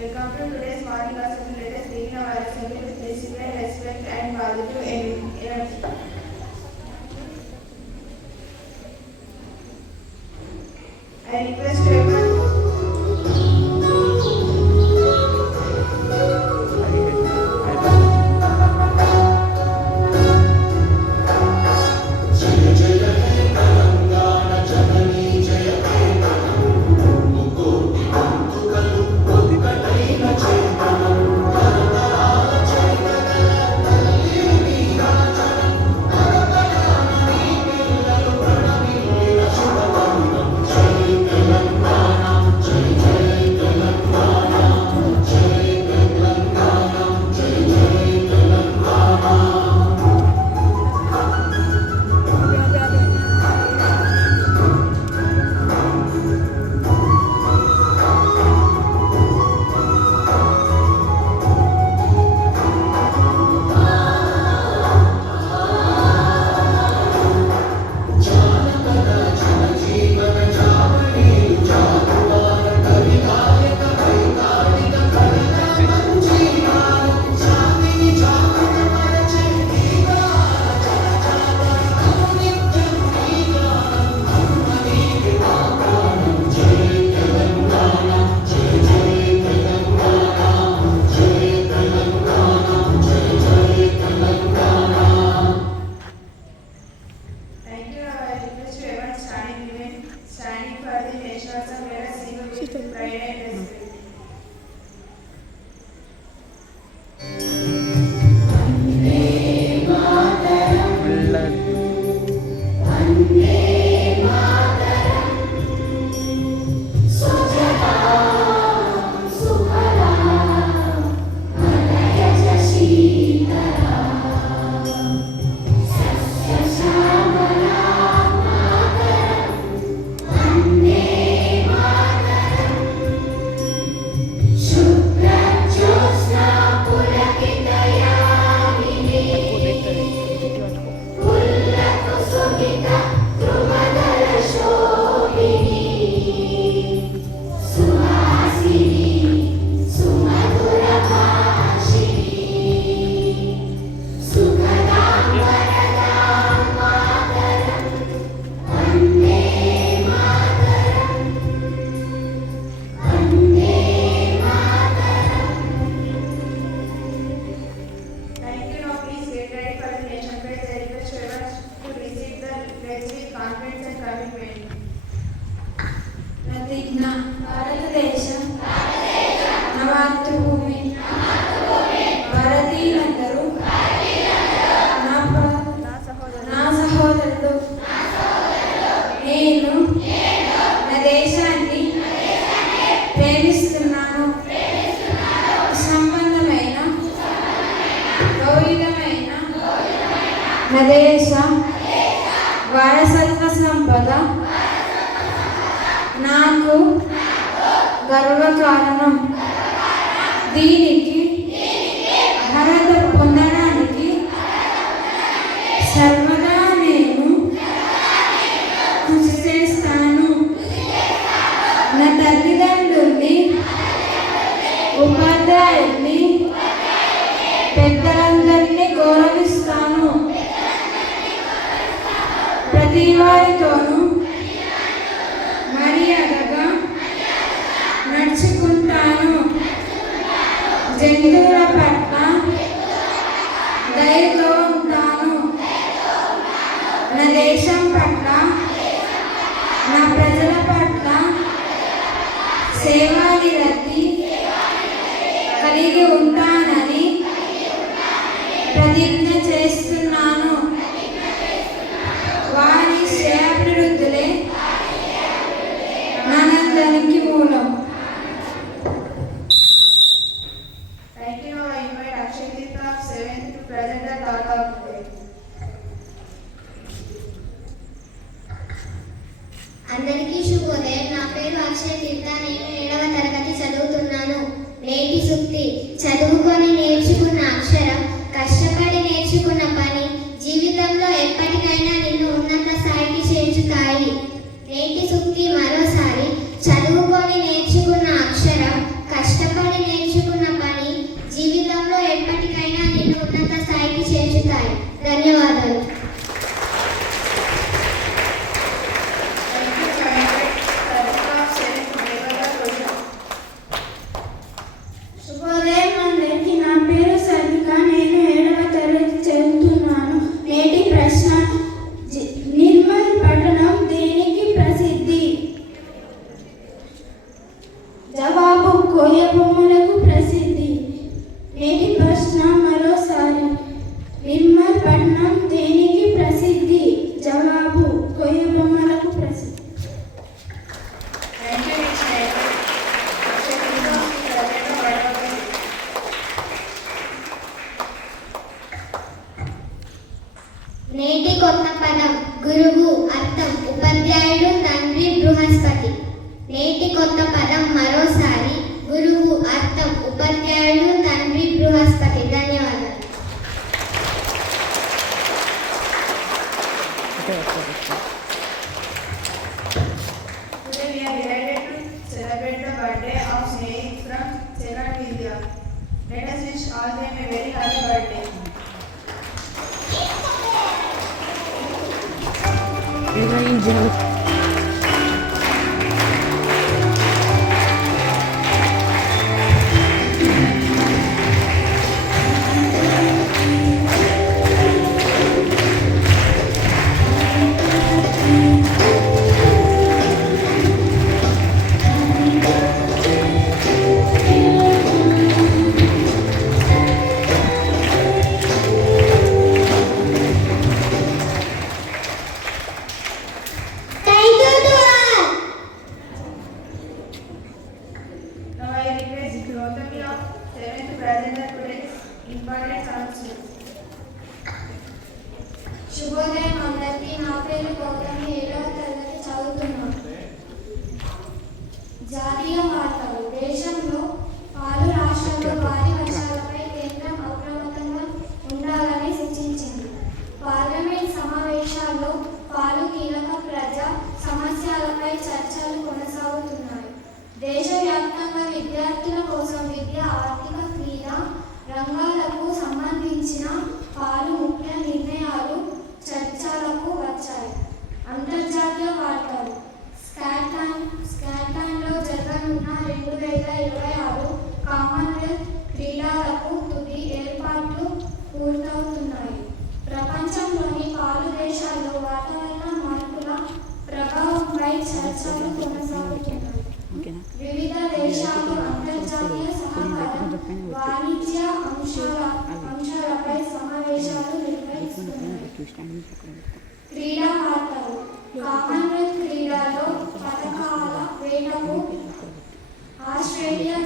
Welcome to today's morning assembly. Let us begin our assembly with discipline, respect, and positive energy. I request everyone. Standing for the national song, let us sing with pride and respect. భారతదేశం నా మాతృభూమి. భారతీయులందరూ నా సహోదరులు. నేను నా దేశాన్ని ప్రేమిస్తున్నాను. సంబంధమైన గౌరవమైన నా దేశ వారసత్వ సంపద నాకు గర్వకారణం. దీనికి అర్హత పొందడానికి సర్వదా నేను కృషి చేస్తాను. నా తల్లిదండ్రుల్ని, ఉపాధ్యాయుల్ని, పెద్దలందరినీ గౌరవిస్తాను. ప్రతి వారితోనూ మర్యాదగా నడుచుకుంటాను. జంతువుల పట్ల దయతో ఉంటాను. నా దేశం పట్ల, నా ప్రజల పట్ల సేవానిరతి కలిగి ఉంటానని ప్రతిజ్ఞ చేస్తున్నాను. వారి శ్రేయాభివృద్ధులే మనందరికి మూలం. Thank you. I invite Akshayita of 7th to present the thought of the day. అందరికీ శుభోదయం. నా పేరు అక్షయతీర్థ. నేను 7వ తరగతి చదువుతున్నాను. నేటి సూక్తి: చదువుకొని నేర్చుకున్న అక్షరం, కష్టపడి నేర్చుకున్న పని జీవితంలో ఎప్పటికైనా నిన్ను ఉన్నత స్థాయికి చేర్చుతాయి. నేటి సూక్తి మరోసారి: చదువుకొని నేర్చుకున్న అక్షరం, కష్టపడి ధన్యవాదాలు. శుభోదయం అందరికీ. నా పేరు సరిక. నేను 7వ తరగతి చదువుతున్నాను. నేటి ప్రశ్న: నిర్మల్ పట్టణం దేనికి ప్రసిద్ధి? జవాబు: కోయ బొమ్మలకు ప్రసిద్ధి. నేటి ప్రశ్న మరోసారి: నిర్మల్ పట్టణం దేనికి ప్రసిద్ధి? జవాబు: కోయ బొమ్మలకు ప్రసిద్ధి. నేటి కొత్త పదం: గురువు. అర్థం: ఉపాధ్యాయుడు, తండ్రి, బృహస్పతి. నేటి కొత్త పదం మరోసారి: గురువు. అర్థం: ఉపాధ్యాయుడు, తండ్రి, బృహస్పతి. ధన్యవాదాలు. Today we are delighted to celebrate the birthday of Sneh from Second Vidya. Let us wish all them a very happy birthday. Thank you to all. Now I request Gautami of 7th to present today's important announcement. శుభోదయం అందరికీ. నా పేరు గౌతమి. 7వ తరగతి చదువుతున్నాను. జాతీయ వార్తలు. దేశంలో పాలు రాష్ట్రాల్లో భారీ వర్షాలపై కేంద్రం అప్రమత్తంగా ఉండాలని సూచించింది. పార్లమెంట్ సమావేశాల్లో పాలు కీలక ప్రజా సమస్యలపై చర్చలు కొనసాగుతున్నాయి. దేశవ్యాప్తంగా విద్యార్థుల కోసం విద్య, ఆర్థిక, క్రీడా రంగాలకు సంబంధించిన పాలు ముఖ్య నిర్ణయాలు చర్చలకు వచ్చాయి. అంతర్జాతీయ వార్తలు. స్కాట్లాండ్లో జరగనున్న 2026 కామన్వెల్త్ క్రీడలకు తుది ఏర్పాట్లు పూర్తవుతున్నాయి. ప్రపంచంలోని పలు దేశాల్లో వాతావరణ మార్పుల ప్రభావంపై చర్చలు కొనసాగుతున్నాయి. వివిధ దేశాలు అంతర్జాతీయ సహకారం, వాణిజ్య అంశాలపై సమావేశాలు నిర్వహిస్తున్నాయి. క్రీడా వార్తలు. కామన్వెల్త్ క్రీడల్లో పథకాల వేటకు ఆస్ట్రేలియా